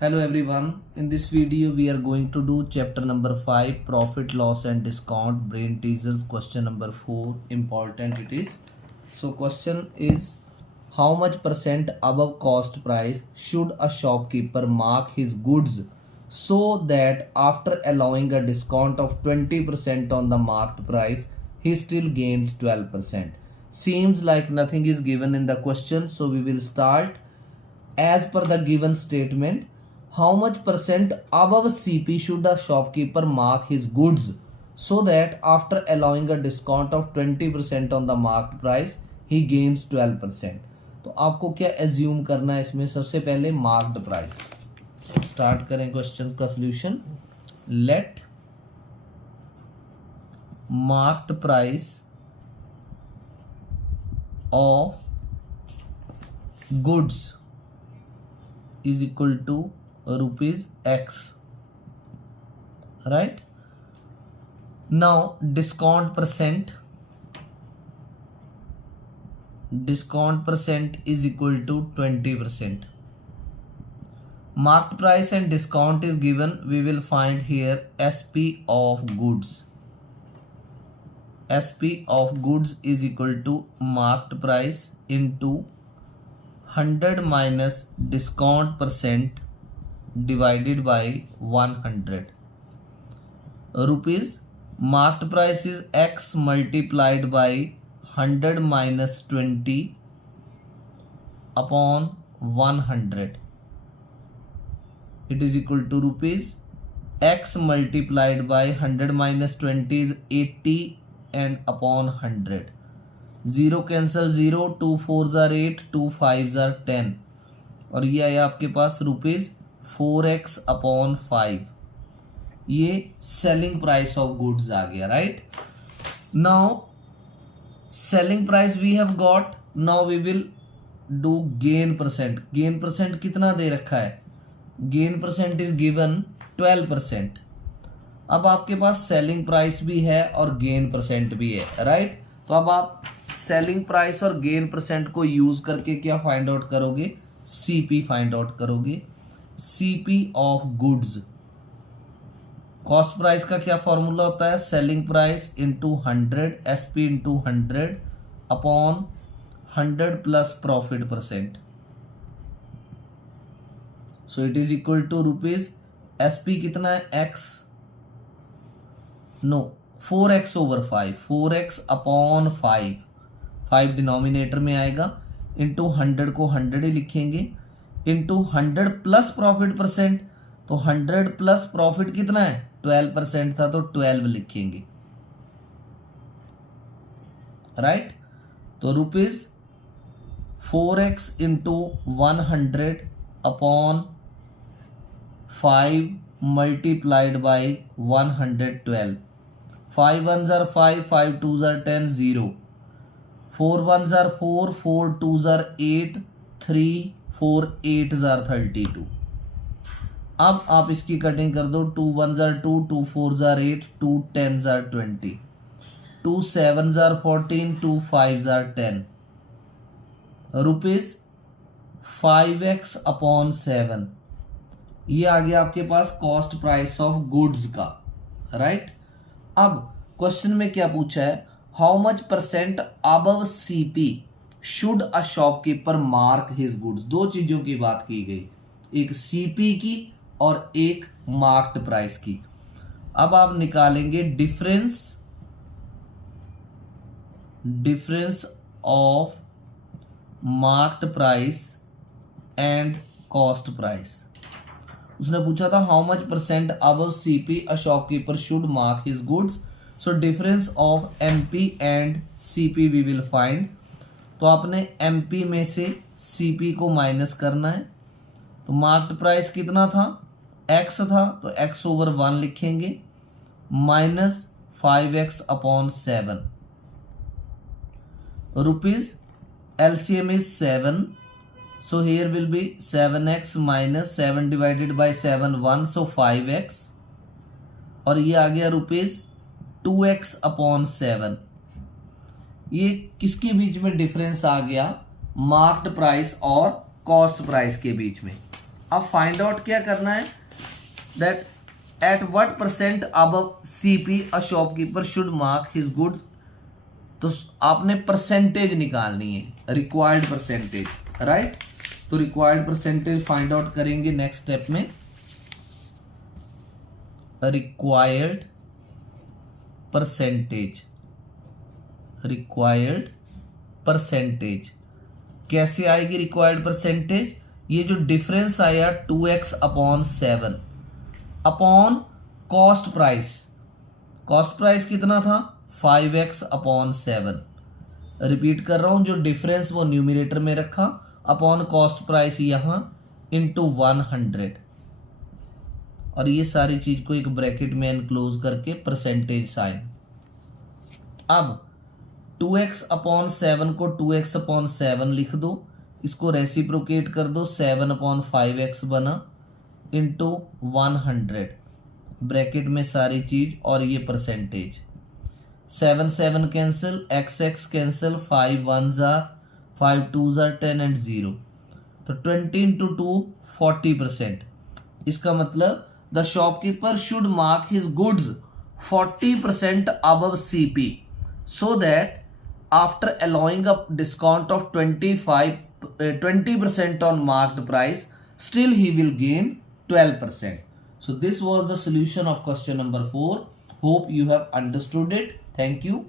Hello everyone. In this video we are going to do chapter number 5 profit loss and discount brain teasers question number 4 important it is. So question is how much percent above cost price should a shopkeeper mark his goods so that after allowing a discount of 20% on the marked price he still gains 12%. Seems like nothing is given in the question, so we will start as per the given statement. How much percent above CP should a shopkeeper mark his goods so that after allowing a discount of 20% on the marked price he gains 12%. तो आपको क्या assume करना है इसमें? सबसे पहले marked price start करें question का solution. Let marked price of goods is equal to rupees X, right? Now discount percent is equal to 20%. Marked price and discount is given. We will find here SP of goods. SP of goods is equal to marked price into 100 minus discount percent divided by 100. Rupees marked price is X multiplied by 100 minus 20 upon 100. It is equal to rupees X multiplied by 100 minus 20 is 80 and upon 100. 0 cancel 0, 2 4s are 8, 2 5s are 10 और ये आया आपके पास rupees 4x upon 5. ये selling price of goods आ गया, right? Now selling price we have got. Now we will do gain percent. Gain percent कितना दे रखा है? Gain percent is given 12%. अब आपके पास सेलिंग प्राइस भी है और गेन परसेंट भी है, राइट? तो अब आप सेलिंग प्राइस और गेन परसेंट को यूज करके क्या फाइंड आउट करोगे? सीपी फाइंड आउट करोगे. CP of goods. Cost price का क्या फॉर्मूला होता है? Selling price into 100 SP into 100 upon 100 plus profit percent. So it is equal to rupees SP कितना है? X no 4x over 5, 4x upon 5 denominator में आएगा. Into 100 को 100 ही लिखेंगे इंटू 100 प्लस प्रॉफिट परसेंट. तो 100 प्लस प्रॉफिट कितना है? 12% था तो 12 लिखेंगे, राइट? तो rupees 4x into 100 upon 5 multiplied by 112. 5 1s are 5, 5 2s are 10, 0. 4 1s are 4, 4 2s are 8, 3 4 8s are 32. अब आप इसकी कटिंग कर दो. 2 1s are 2, 2 4s are 8, 2 10s are 20, 2 7s are 14, 2 5s are 10. Rupees 5x upon 7. ये आ गया आपके पास cost price of goods का, right? अब क्वेश्चन में क्या पूछा है? How much percent above CP should a shopkeeper mark his goods. दो चीजों की बात की गई, एक सीपी की और एक मार्क्ड प्राइस की. अब आप निकालेंगे difference of marked price and cost price. उसने पूछा था how much percent above CP a shopkeeper should mark his goods. So difference of MP and CP we will find. तो आपने एमपी में से सीपी को माइनस करना है. तो मार्क्ड प्राइस कितना था? एक्स था तो एक्स ओवर 1 लिखेंगे minus 5x upon 7. Rupees LCM is 7. So here will be 7x minus 7 divided by 7 1, so 5x. और ये आ गया रुपीज 2x अपॉन 7. ये किसके बीच में डिफरेंस आ गया? मार्क्ड प्राइस और कॉस्ट प्राइस के बीच में. अब फाइंड आउट क्या करना है, that at what percent above CP a shopkeeper should mark his goods. तो आपने परसेंटेज निकालनी है, रिक्वायर्ड परसेंटेज, राइट। तो रिक्वायर्ड परसेंटेज फाइंड आउट करेंगे नेक्स्ट स्टेप में। रिक्वायर्ड परसेंटेज, रिक्वायर्ड परसेंटेज कैसे आएगी रिक्वायर्ड परसेंटेज? ये जो डिफरेंस आया 2x upon 7 upon cost price, cost price कितना था 5x अपॉन 7। रिपीट कर रहा हूं, जो डिफरेंस वो न्यूमरेटर में रखा अपॉन कॉस्ट प्राइस यहां इनटू 100, और ये सारी चीज को एक ब्रैकेट में एनक्लोज करके परसेंटेज साइन। अब 2x अपॉन 7 को 2x अपॉन 7 लिख दो, इसको रेसिप्रोकेट कर दो, 7 अपॉन 5x बना इंटू 100, ब्रैकेट में सारी चीज और ये percentage. 7 7 cancel, x cancel, 5 1 jar, 5 2 jar 10 and 0, तो 20 इंटू 2 40%। इसका मतलब the shopkeeper should mark his goods 40% above CP so that after allowing a discount of 20% on marked price, still he will gain 12%. So this was the solution of question number 4. Hope you have understood it. Thank you.